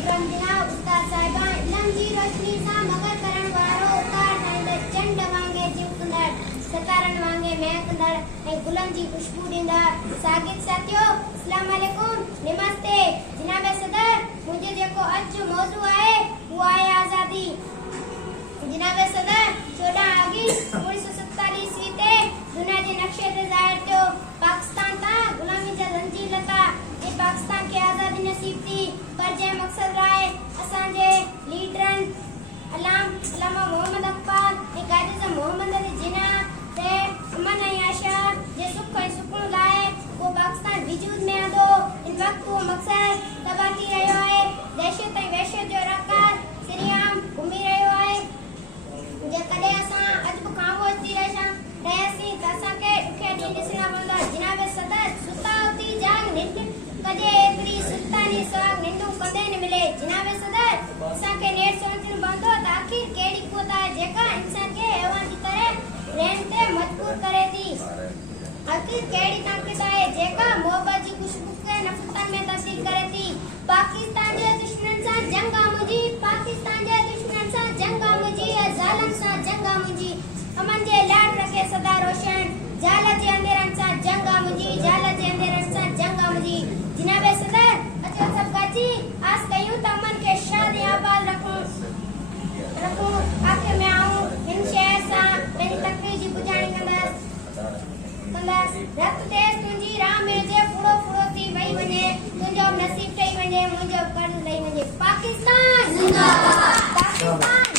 मोहतरम जनाब उस्ताद साहिबान इल्म जी रोशनी सां मगर करण वारो उतार ठाहींदड़ चंड वांगे जीवंदड़ सतारन वांगे महकंदड़ ऐं गुलनि जी खुशबू ॾींदड़ सागिद साथियो अस्सलाम वालेकुम नमस्ते। जनाब सदर मुंहिंजो जेको अॼु मौज़ू आहे उहो आहे आज़ादी। जनाब सदर 14 अगस्त 1947 ईस्वी ते दुनिया जे नक्शे ते ज़ाहिर थियो पाकिस्तान तां गुलामी जा ज़ंजीर लथा ऐं पाकिस्तान खे आज़ादी नसीब थी, पर जंहिं मक़सद लाइ असांजे लीडरनि अल्लामा मोहम्मद अकबर ऐं कायद मोहम्मद अली जिन्ना ते अमन ऐं आशा जे सुख ऐं सुकून लाइ उहो पाकिस्तान वजूद में आंदो। इन वक़्त उहो मक़सद तबाह थी रहियो आहे। दहशत ऐं वहशत जो राकार सिरियाम घुमी रहियो आहे। जेकॾहिं असां अॼु बि ख़ामोश थी रहियासीं त असांखे ॾुखिया ॾींहं ॾिसणा पवंदा। जनाब सदर सुता उथी जाग निंड कजे एतिरी सुल्तानी सुहाग निंडूं कंदे न मिले। जनाब सदर असांखे नेठ सोचणो पवंदो त आख़िर कहिड़ी क़ुवत आहे जेका इंसान खे हैवान जी तरह रहण ते मजबूर करे थी। आख़िर कहिड़ी ताक़त आहे जेका मोहबत जी खुशबू खे नफ़रतनि में तब्दील करे थी। पाकिस्तान जे दुश्मन सां जंग मुंहिंजी, पाकिस्तान जे दुश्मन सां जंग मुंहिंजी, ज़ालिम सां जंग मुंहिंजी, अमन जे लाड रखे सदा रोशन, ज़ाल जे अंधेरनि सां जंग मुंहिंजी, ज़ाल जे अंधेरनि सां जंग मुंहिंजी। जनाब सदर अचो सभु गॾिजी आस कयूं त अमन खे शाद ऐं आबाद रखूं। आख़िर में आऊं हिन शहर सां पंहिंजी तकलीफ़ जी बुझाणी कंदसि। रत तेज़ तुंहिंजी राह में जे फुड़ो फुड़ो थी वही वञे, तुंहिंजो नसीब ठही वञे, मुंहिंजो कर्ज़ लही वञे। पाकिस्तान जिंदाबाद।